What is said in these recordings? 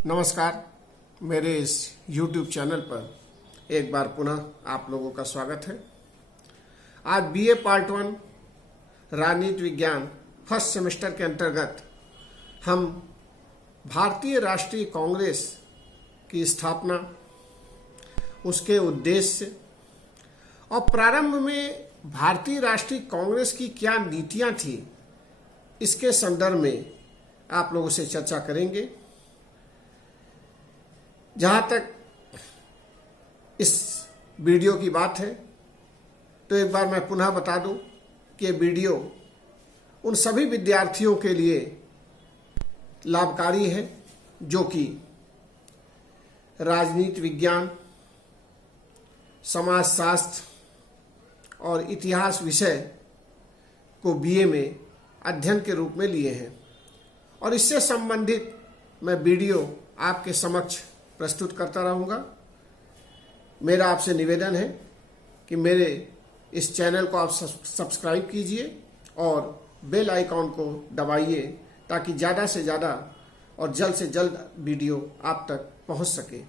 नमस्कार। मेरे इस YouTube चैनल पर एक बार पुनः आप लोगों का स्वागत है। आज BA पार्ट 1 राजनीति विज्ञान फर्स्ट सेमेस्टर के अंतर्गत हम भारतीय राष्ट्रीय कांग्रेस की स्थापना, उसके उद्देश्य और प्रारंभ में भारतीय राष्ट्रीय कांग्रेस की क्या नीतियां थी, इसके संदर्भ में आप लोगों से चर्चा करेंगे। जहाँ तक इस वीडियो की बात है तो एक बार मैं पुनः बता दूं कि ये वीडियो उन सभी विद्यार्थियों के लिए लाभकारी है जो कि राजनीति विज्ञान, समाजशास्त्र और इतिहास विषय को BA में अध्ययन के रूप में लिए हैं और इससे संबंधित मैं वीडियो आपके समक्ष प्रस्तुत करता रहूँगा। मेरा आपसे निवेदन है कि मेरे इस चैनल को आप सब्सक्राइब कीजिए और बेल आइकॉन को दबाइए ताकि ज़्यादा से ज़्यादा और जल्द से जल्द वीडियो आप तक पहुंच सके।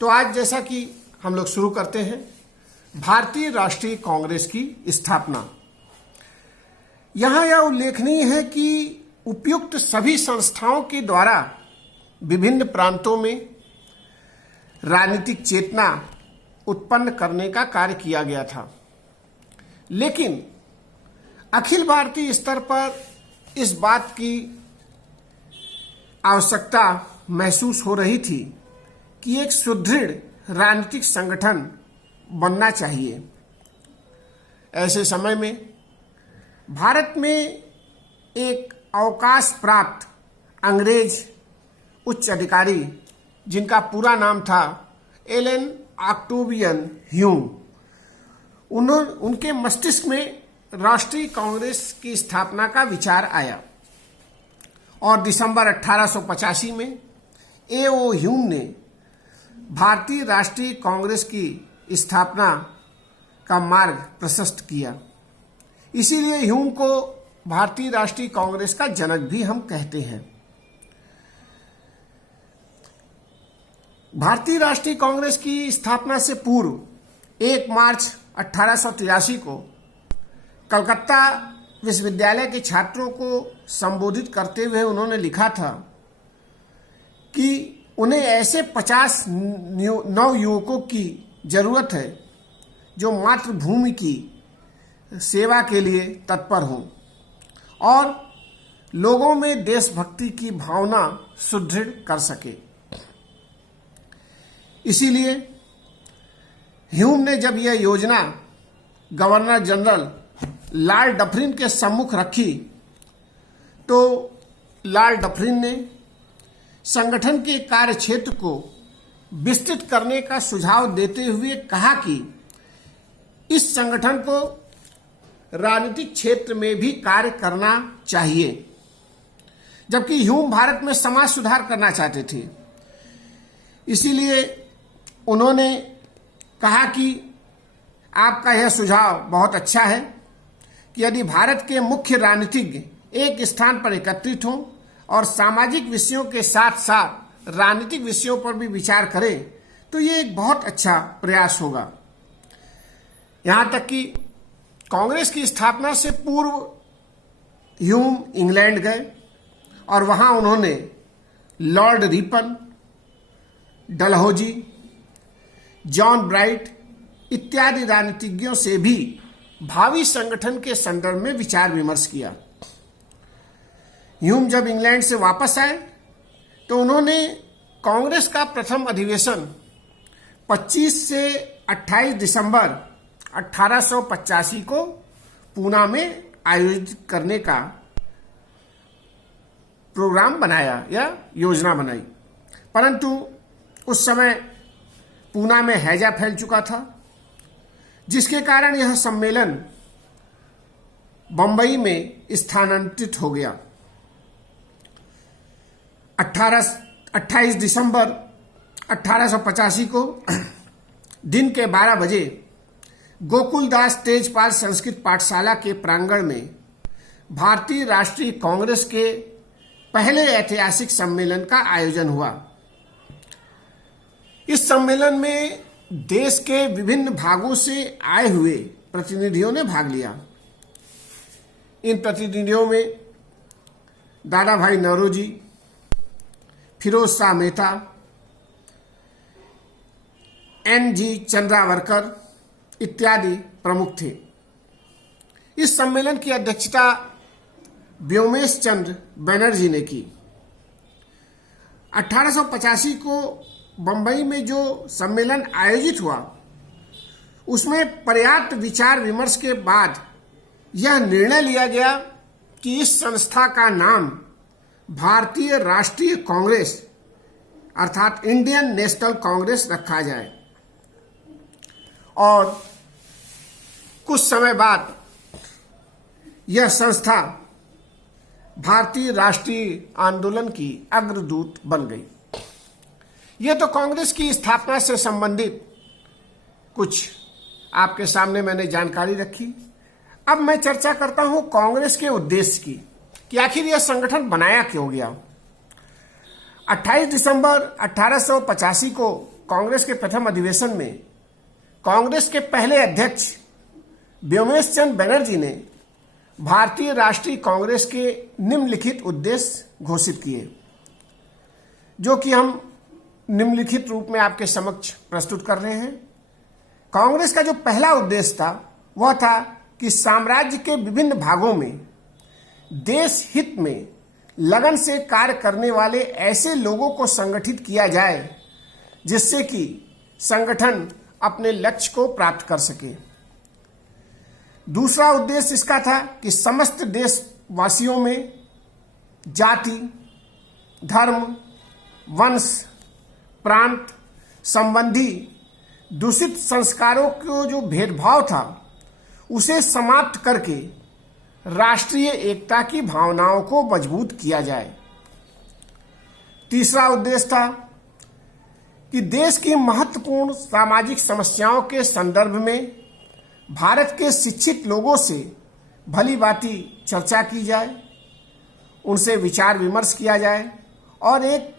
तो आज जैसा कि हम लोग शुरू करते हैं, भारतीय राष्ट्रीय कांग्रेस की स्थापना। यहाँ यह उल्लेखनीय है कि उपयुक्त सभी संस्थाओं के द्वारा विभिन्न प्रांतों में राजनीतिक चेतना उत्पन्न करने का कार्य किया गया था, लेकिन अखिल भारतीय स्तर पर इस बात की आवश्यकता महसूस हो रही थी कि एक सुदृढ़ राजनीतिक संगठन बनना चाहिए। ऐसे समय में भारत में एक अवकाश प्राप्त अंग्रेज उच्च अधिकारी जिनका पूरा नाम था एलन ऑक्टेवियन ह्यूम, उनके मस्तिष्क में राष्ट्रीय कांग्रेस की स्थापना का विचार आया और दिसंबर 1885 में A.O. ह्यूम ने भारतीय राष्ट्रीय कांग्रेस की स्थापना का मार्ग प्रशस्त किया। इसीलिए ह्यूम को भारतीय राष्ट्रीय कांग्रेस का जनक भी हम कहते हैं। भारतीय राष्ट्रीय कांग्रेस की स्थापना से पूर्व 1 मार्च 1883 को कलकत्ता विश्वविद्यालय के छात्रों को संबोधित करते हुए उन्होंने लिखा था कि उन्हें ऐसे 50 नवयुवकों की जरूरत है जो मातृभूमि की सेवा के लिए तत्पर हों और लोगों में देशभक्ति की भावना सुदृढ़ कर सके। इसीलिए ह्यूम ने जब यह योजना गवर्नर जनरल लॉर्ड डफरिन के सम्मुख रखी तो लॉर्ड डफरिन ने संगठन के कार्य क्षेत्र को विस्तृत करने का सुझाव देते हुए कहा कि इस संगठन को राजनीतिक क्षेत्र में भी कार्य करना चाहिए, जबकि ह्यूम भारत में समाज सुधार करना चाहते थे। इसीलिए उन्होंने कहा कि आपका यह सुझाव बहुत अच्छा है कि यदि भारत के मुख्य राजनीतिज्ञ एक स्थान पर एकत्रित हों और सामाजिक विषयों के साथ साथ राजनीतिक विषयों पर भी विचार करें तो ये एक बहुत अच्छा प्रयास होगा। यहाँ तक कि कांग्रेस की स्थापना से पूर्व ह्यूम इंग्लैंड गए और वहाँ उन्होंने Lord Ripon, Dalhousie, John bright इत्यादि राजनीतिज्ञों से भी भावी संगठन के संदर्भ में विचार विमर्श किया। ह्यूम जब इंग्लैंड से वापस आए तो उन्होंने कांग्रेस का प्रथम अधिवेशन 25 से 28 दिसंबर 1885 को पूना में आयोजित करने का प्रोग्राम बनाया या योजना बनाई, परंतु उस समय पूना में हैजा फैल चुका था, जिसके कारण यह सम्मेलन बंबई में स्थानांतरित हो गया। 28 दिसंबर 1885 को दिन के 12 बजे गोकुलदास तेजपाल संस्कृत पाठशाला के प्रांगण में भारतीय राष्ट्रीय कांग्रेस के पहले ऐतिहासिक सम्मेलन का आयोजन हुआ इस सम्मेलन में देश के विभिन्न भागों से आए हुए प्रतिनिधियों ने भाग लिया। इन प्रतिनिधियों में दादा भाई नौरोजी, फिरोज शाह मेहता, NG चंद्रावरकर इत्यादि प्रमुख थे। इस सम्मेलन की अध्यक्षता व्योमेश चंद्र बनर्जी ने की। 1885 को बंबई में जो सम्मेलन आयोजित हुआ उसमें पर्याप्त विचार विमर्श के बाद यह निर्णय लिया गया कि इस संस्था का नाम भारतीय राष्ट्रीय कांग्रेस अर्थात इंडियन नेशनल कांग्रेस रखा जाए। और कुछ समय बाद यह संस्था भारतीय राष्ट्रीय आंदोलन की अग्रदूत बन गई। यह तो कांग्रेस की स्थापना से संबंधित कुछ आपके सामने मैंने जानकारी रखी। अब मैं चर्चा करता हूं कांग्रेस के उद्देश्य की कि आखिर यह संगठन बनाया क्यों गया। 28 दिसंबर 1885 को कांग्रेस के प्रथम अधिवेशन में कांग्रेस के पहले अध्यक्ष व्योमेश चंद्र बनर्जी ने भारतीय राष्ट्रीय कांग्रेस के निम्नलिखित उद्देश्य घोषित किए, जो कि हम निम्नलिखित रूप में आपके समक्ष प्रस्तुत कर रहे हैं। कांग्रेस का जो पहला उद्देश्य था वह था कि साम्राज्य के विभिन्न भागों में देश हित में लगन से कार्य करने वाले ऐसे लोगों को संगठित किया जाए जिससे कि संगठन अपने लक्ष्य को प्राप्त कर सके। दूसरा उद्देश्य इसका था कि समस्त देशवासियों में जाति, धर्म, वंश, प्रांत संबंधी दूषित संस्कारों को जो भेदभाव था उसे समाप्त करके राष्ट्रीय एकता की भावनाओं को मजबूत किया जाए। तीसरा उद्देश्य था कि देश की महत्वपूर्ण सामाजिक समस्याओं के संदर्भ में भारत के शिक्षित लोगों से भली भांति चर्चा की जाए, उनसे विचार विमर्श किया जाए और एक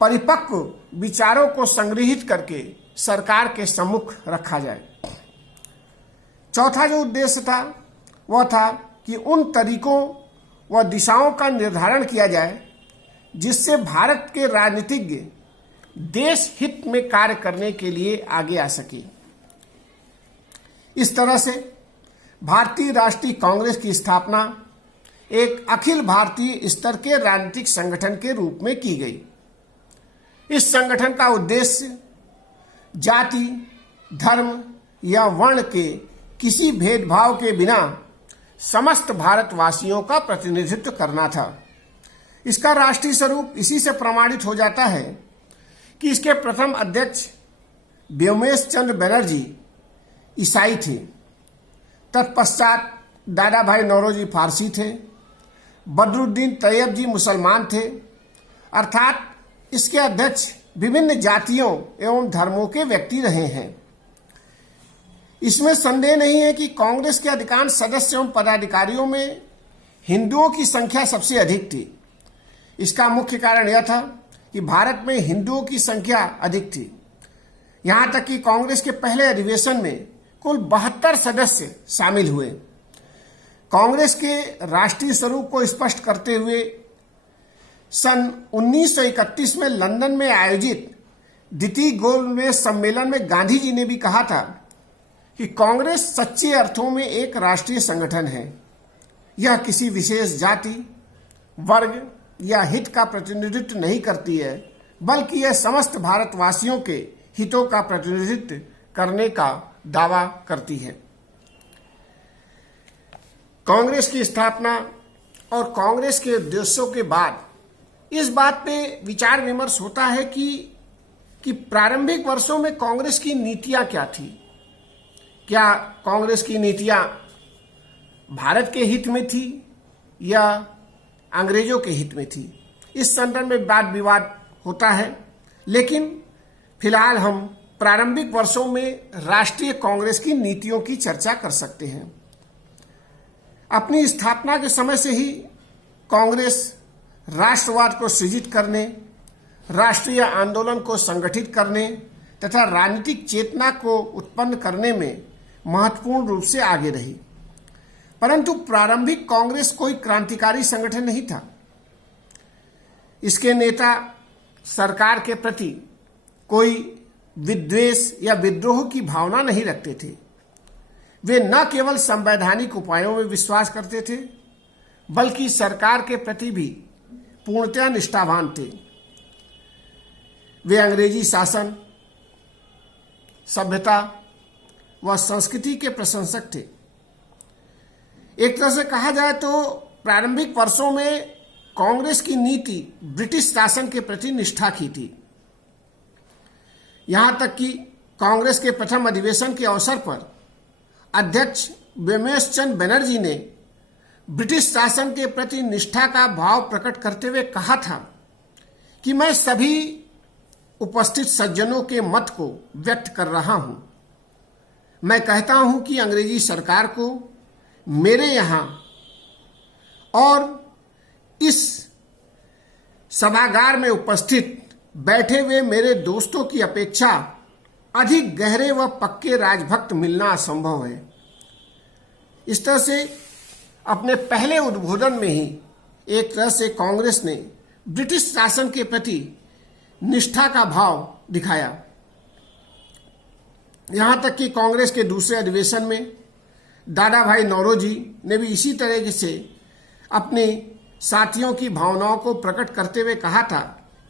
परिपक्व विचारों को संग्रहित करके सरकार के सम्मुख रखा जाए। चौथा जो उद्देश्य था वह था कि उन तरीकों व दिशाओं का निर्धारण किया जाए जिससे भारत के राजनीतिज्ञ देश हित में कार्य करने के लिए आगे आ सके। इस तरह से भारतीय राष्ट्रीय कांग्रेस की स्थापना एक अखिल भारतीय स्तर के राजनीतिक संगठन के रूप में की गई। इस संगठन का उद्देश्य जाति, धर्म या वर्ण के किसी भेदभाव के बिना समस्त भारतवासियों का प्रतिनिधित्व करना था। इसका राष्ट्रीय स्वरूप इसी से प्रमाणित हो जाता है कि इसके प्रथम अध्यक्ष व्योमेश चंद्र बनर्जी ईसाई थे, तत्पश्चात दादा भाई नौरोजी फारसी थे, बदरुद्दीन तैयब जी मुसलमान थे। अर्थात इसके अध्यक्ष विभिन्न जातियों एवं धर्मों के व्यक्ति रहे हैं। इसमें संदेह नहीं है कि कांग्रेस के अधिकांश सदस्य एवं पदाधिकारियों में हिंदुओं की संख्या सबसे अधिक थी। इसका मुख्य कारण यह था कि भारत में हिंदुओं की संख्या अधिक थी। यहां तक कि कांग्रेस के पहले अधिवेशन में कुल 72 सदस्य शामिल हुए। कांग्रेस के राष्ट्रीय स्वरूप को स्पष्ट करते हुए सन 1931 में लंदन में आयोजित द्वितीय गोलमेज सम्मेलन में गांधी जी ने भी कहा था कि कांग्रेस सच्चे अर्थों में एक राष्ट्रीय संगठन है। यह किसी विशेष जाति, वर्ग या हित का प्रतिनिधित्व नहीं करती है, बल्कि यह समस्त भारतवासियों के हितों का प्रतिनिधित्व करने का दावा करती है। कांग्रेस की स्थापना और कांग्रेस के उद्देश्यों के बाद इस बात पे विचार विमर्श होता है कि प्रारंभिक वर्षों में कांग्रेस की नीतियां क्या थी। क्या कांग्रेस की नीतियां भारत के हित में थी या अंग्रेजों के हित में थी? इस संदर्भ में वाद विवाद होता है, लेकिन फिलहाल हम प्रारंभिक वर्षों में राष्ट्रीय कांग्रेस की नीतियों की चर्चा कर सकते हैं। अपनी स्थापना के समय से ही कांग्रेस राष्ट्रवाद को सृजित करने, राष्ट्रीय आंदोलन को संगठित करने तथा राजनीतिक चेतना को उत्पन्न करने में महत्वपूर्ण रूप से आगे रही। परंतु प्रारंभिक कांग्रेस कोई क्रांतिकारी संगठन नहीं था। इसके नेता सरकार के प्रति कोई विद्वेष या विद्रोह की भावना नहीं रखते थे। वे न केवल संवैधानिक उपायों में विश्वास करते थे, बल्कि सरकार के प्रति भी पूर्णतया निष्ठावान थे। वे अंग्रेजी शासन, सभ्यता व संस्कृति के प्रशंसक थे। एक तरह से कहा जाए तो प्रारंभिक वर्षों में कांग्रेस की नीति ब्रिटिश शासन के प्रति निष्ठा की थी। यहां तक कि कांग्रेस के प्रथम अधिवेशन के अवसर पर अध्यक्ष बिमलेश चंद्र बनर्जी ने ब्रिटिश शासन के प्रति निष्ठा का भाव प्रकट करते हुए कहा था कि मैं सभी उपस्थित सज्जनों के मत को व्यक्त कर रहा हूं। मैं कहता हूं कि अंग्रेजी सरकार को मेरे यहां और इस सभागार में उपस्थित बैठे हुए मेरे दोस्तों की अपेक्षा अधिक गहरे व पक्के राजभक्त मिलना असंभव है। इस तरह से अपने पहले उद्बोधन में ही एक तरह से कांग्रेस ने ब्रिटिश शासन के प्रति निष्ठा का भाव दिखाया। यहां तक कि कांग्रेस के दूसरे अधिवेशन में दादा भाई नौरोजी ने भी इसी तरह से अपने साथियों की भावनाओं को प्रकट करते हुए कहा था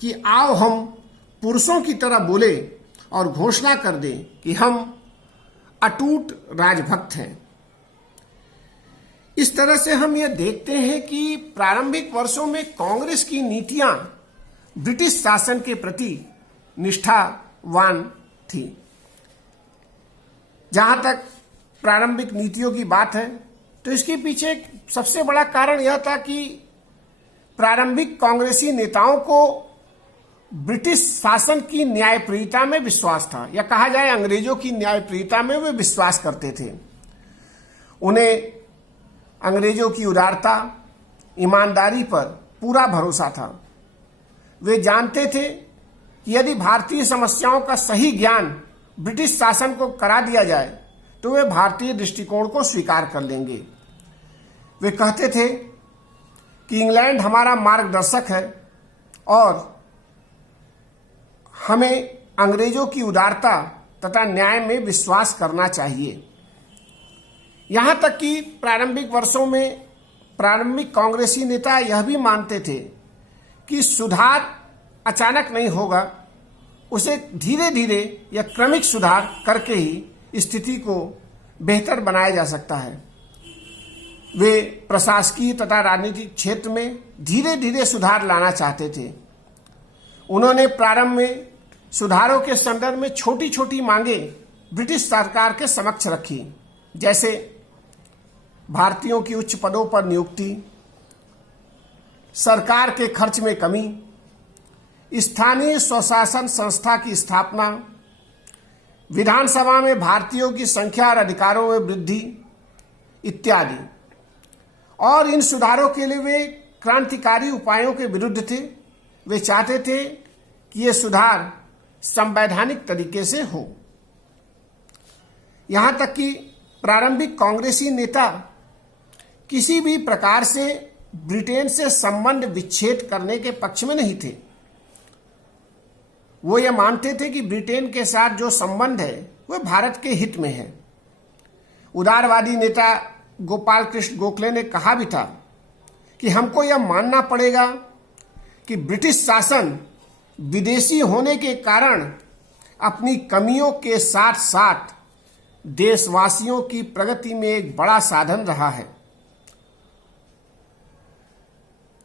कि आओ हम पुरुषों की तरह बोले और घोषणा कर दें कि हम अटूट राजभक्त हैं। इस तरह से हम यह देखते हैं कि प्रारंभिक वर्षों में कांग्रेस की नीतियां ब्रिटिश शासन के प्रति निष्ठावान थी। जहां तक प्रारंभिक नीतियों की बात है तो इसके पीछे एक सबसे बड़ा कारण यह था कि प्रारंभिक कांग्रेसी नेताओं को ब्रिटिश शासन की न्यायप्रियता में विश्वास था, या कहा जाए अंग्रेजों की न्यायप्रियता में वे विश्वास करते थे। उन्हें अंग्रेजों की उदारता, ईमानदारी पर पूरा भरोसा था। वे जानते थे कि यदि भारतीय समस्याओं का सही ज्ञान ब्रिटिश शासन को करा दिया जाए तो वे भारतीय दृष्टिकोण को स्वीकार कर लेंगे। वे कहते थे कि इंग्लैंड हमारा मार्गदर्शक है और हमें अंग्रेजों की उदारता तथा न्याय में विश्वास करना चाहिए। यहां तक कि प्रारंभिक वर्षों में प्रारंभिक कांग्रेसी नेता यह भी मानते थे कि सुधार अचानक नहीं होगा, उसे धीरे धीरे या क्रमिक सुधार करके ही स्थिति को बेहतर बनाया जा सकता है। वे प्रशासकीय तथा राजनीतिक क्षेत्र में धीरे धीरे सुधार लाना चाहते थे। उन्होंने प्रारंभ में सुधारों के संदर्भ में छोटी छोटी मांगे ब्रिटिश सरकार के समक्ष रखी, जैसे भारतीयों की उच्च पदों पर नियुक्ति, सरकार के खर्च में कमी, स्थानीय स्वशासन संस्था की स्थापना, विधानसभा में भारतीयों की संख्या और अधिकारों में वृद्धि इत्यादि। और इन सुधारों के लिए वे क्रांतिकारी उपायों के विरुद्ध थे। वे चाहते थे कि ये सुधार संवैधानिक तरीके से हो। यहां तक कि प्रारंभिक कांग्रेसी नेता किसी भी प्रकार से ब्रिटेन से संबंध विच्छेद करने के पक्ष में नहीं थे। वो ये मानते थे कि ब्रिटेन के साथ जो संबंध है वह भारत के हित में है। उदारवादी नेता गोपाल कृष्ण गोखले ने कहा भी था कि हमको यह मानना पड़ेगा कि ब्रिटिश शासन विदेशी होने के कारण अपनी कमियों के साथ साथ देशवासियों की प्रगति में एक बड़ा साधन रहा है।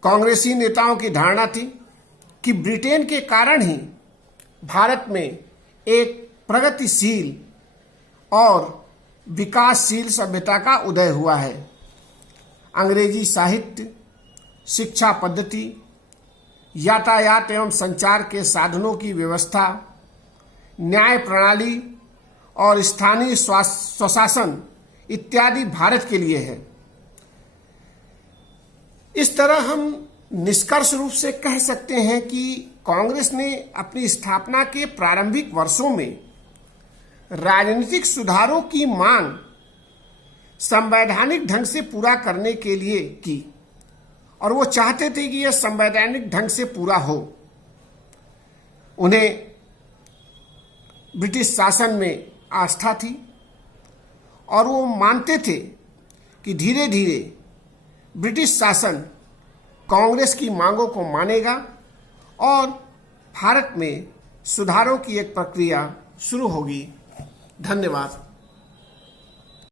कांग्रेसी नेताओं की धारणा थी कि ब्रिटेन के कारण ही भारत में एक प्रगतिशील और विकासशील सभ्यता का उदय हुआ है। अंग्रेजी साहित्य, शिक्षा पद्धति, यातायात एवं संचार के साधनों की व्यवस्था, न्याय प्रणाली और स्थानीय स्वशासन इत्यादि भारत के लिए है। इस तरह हम निष्कर्ष रूप से कह सकते हैं कि कांग्रेस ने अपनी स्थापना के प्रारंभिक वर्षों में राजनीतिक सुधारों की मांग संवैधानिक ढंग से पूरा करने के लिए की और वो चाहते थे कि यह संवैधानिक ढंग से पूरा हो। उन्हें ब्रिटिश शासन में आस्था थी और वो मानते थे कि धीरे धीरे ब्रिटिश शासन कांग्रेस की मांगों को मानेगा और भारत में सुधारों की एक प्रक्रिया शुरू होगी। धन्यवाद।